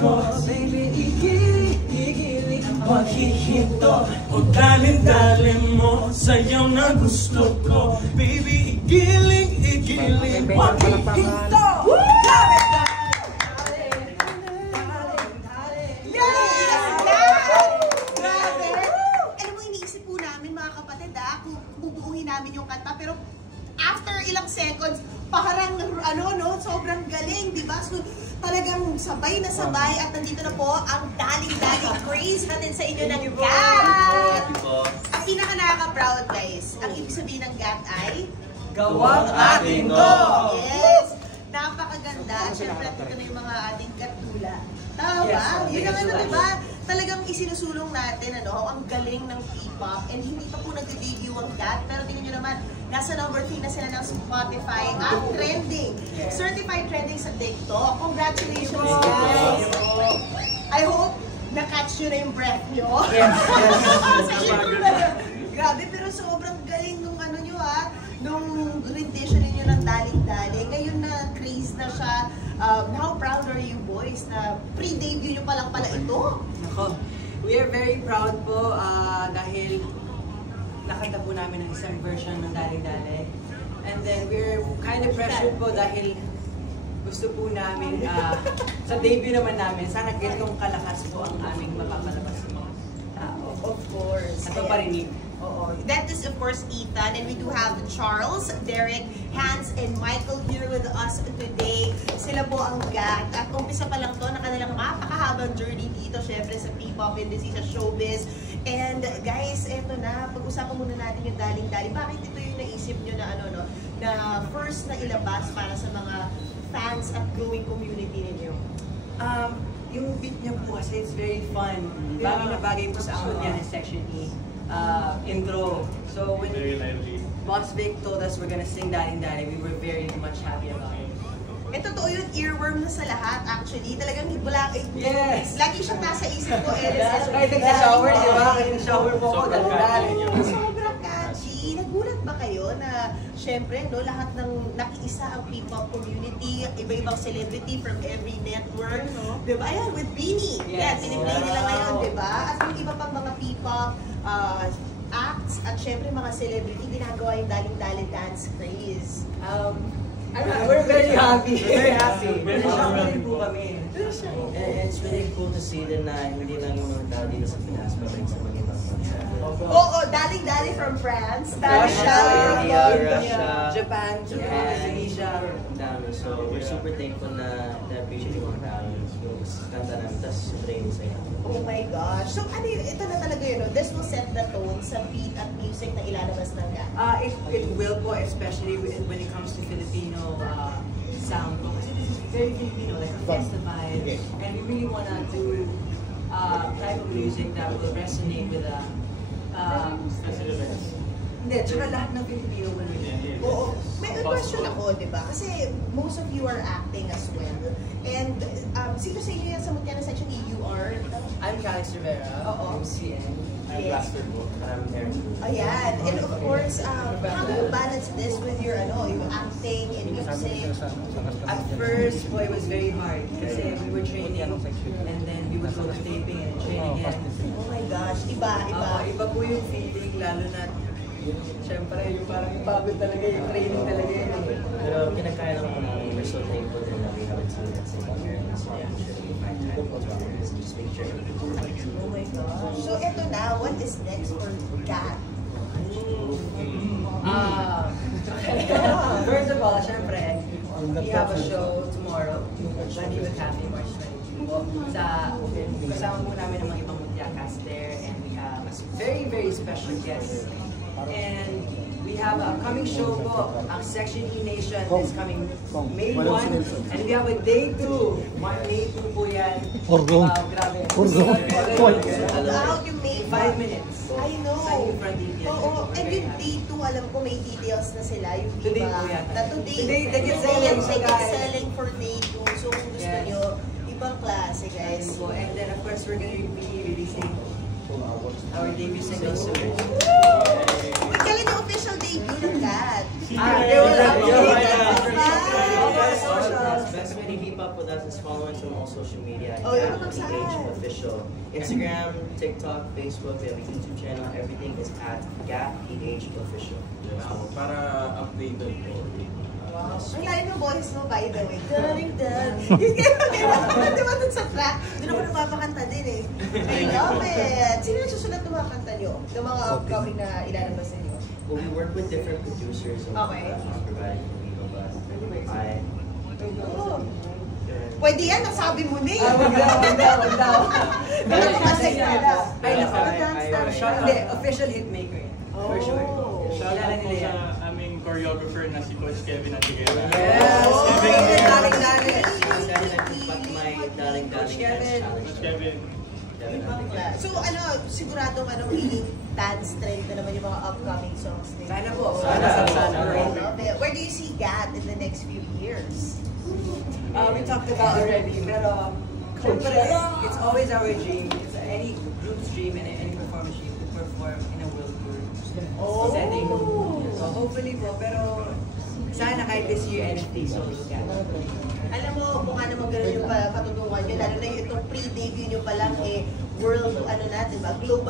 ko. Baby, igiling ang paghihinto. O dalin-dalin mo, sayaw na gusto ko. Baby, igiling paghihinto. Namin yung kanta, pero after ilang seconds, parang sobrang galing, di ba? So, talagang sabay na sabay at nandito na po ang daling-daling craze natin sa inyo ng GAT! Ang pinaka nakaka-proud, guys, ang ibig sabihin ng GAT ay Gawang ating to! Yes! Napakaganda. At syempre, ito na yung mga ating katula. Tama? Yes, yun ang di ba? Talagang isinusulong natin, ang galing ng P-pop, and hindi pa po nag-debut ang GAT, pero tingnan nyo naman, nasa number 3 na sila ng Spotify at trending. Certified trending sa TikTok. Congratulations, guys! I hope na-catch nyo na yung breath nyo. Yes. Grabe, pero sobrang galing nung nyo nung rendition ninyo ng daling-daling. Ngayon na craze na siya. How proud are you boys na pre-debut nyo pa lang pala ito? We are very proud po dahil nakanta po namin ang isang version ng Daling-Dali. And then we're kind of pressured po dahil gusto po namin, sa debut naman namin, sana ganitong kalakas po ang aming mapapalabas sa mga tao. Of course. At parinig. That is of course Ethan, and we do have Charles, Derek, Hans, and Michael here with us today. Sila po ang GAT at umpisa pa lang to na kanilang mapakahabang journey dito syempre sa P-pop industry, sa showbiz. And guys, eto na, pag-usapan muna natin yung daling-daling. Bakit ito yung naisip nyo na na first na ilabas para sa mga fans at growing community ninyo? Yung beat niya po kasi it's very fun. Bagay na bagay po sa amon niya ng Section E. Intro. So when Boss Vic told us we're gonna sing Daling-Dali, we were very much happy about it. Totoo yun, earworm na sa lahat actually. Talagang yes! Lagi siyang nasa isip ko. Kahit nag-shower, di ba? Kahit nag-shower po ako, Daling-Dali. Sobrang catchy. Nagulat ba kayo na syempre, lahat ng nakiisa ang P-pop community, iba-ibang celebrity from every network, di ba? Ayan, with Beanie. Yes, piniplay nila ngayon, di ba? At yung iba pang mga P-pop acts at syempre mga celebrity ginagawa yung Daling-Dali dance craze. We're very happy. We're very happy. Really po kami. It's really cool to see din na hindi lang yung mga tao dito sa Pinas, but sa mga ibang bansa. Oo, Daling-Dali from France, Russia, Japan, Indonesia. So we're super thankful na appreciate yung mga tao yung kanta namin, tapos training sa inyo. Oh my gosh. So ito na talaga yun, this will set the tone sa beat at music na ilalabas ng GAT. It will po, especially when it comes to Filipino sound. Kasi this is very Filipino, like a fiesta vibe. And we really want to do type of music that will resonate with the hindi, tsaka lahat ng Filipino will resonate. Oo. May question ako, di ba? Kasi most of you are acting as well. And sino sa inyo yan sa Mutya Section E? You are? I'm Calix Rivera. Oo. CN. I'm Blaster Book. I'm Aaron. Ayan. And of course, how do you balance this with your yung acting and music? At first, it was very hard kasi we were training and then we would go to taping and train again. Oh my gosh, iba. Iba po yung feeling, lalo na siyempre yung parang pagod talaga yung training talaga yun. Pero kinakaya naman ko namin, we're so thankful din na we haven't seen that same parents. We find time to just make sure everything's right. Oh my gosh. So eto na, what is next for GAT? First of all, syempre, we have a show tomorrow, Monday with Happy, March 22. Kasama po namin ang mga ibang Mutya cast there, and we have a very, very special guest. And we have a coming show po, ang Section E Nation is coming May 1, and we have a day 2. May 2 po yan. Wow, grabe. How you make 5 minutes. I know. Sa infront details. Oo, and yung day 2, alam ko may details na sila. Yung Today iba, po yan. Today, ticket selling, ticket selling for day 2. So kung gusto nyo, ibang klase guys. And then of course, we're going to be releasing our debut single soon. Kailan yung official debut ng GAT? They will update us on our socials. can keep up with us is follow us on all social media. Oh, yun at ang saan? GAP Official. Instagram, TikTok, Facebook, we have a YouTube channel. Everything is at GAP Official. Para updated po. Wow. Ang layo ng boses mo, by the way. Darling, Yung gano'n, di ba dun sa track? Doon ako napapakanta din eh. I love it. Sino yung susunod na mga kanta nyo? Yung mga upcoming na ilalabas ninyo? Well, we work with different producers and Okay. providing the lead of us. Oh. Pwede yan, nasabi mo na eh. Wag daw. Pero kasi Ay, nako. dance. Hindi, official hitmaker yan. For sure. Shoutout Kilala po nila sa yan. aming choreographer na si Coach Kevin Atiguera. Yes! Oh, Daling-daling. Coach Kevin. Coach Kevin. So ano, siguradong feeling dance trend na naman yung mga upcoming songs nila. Sana po. Sana. I love it. Where do you see GAT in the next few years? We talked about already, pero syempre, it's always our dream. It's any group's dream and any performance dream to perform in a world tour setting. So hopefully po, pero sana kahit this year NFT solo GAT. Alam mo, mukha naman ganun yung patutungan nyo, lalo na yung itong pre-debut nyo pa lang world, diba, global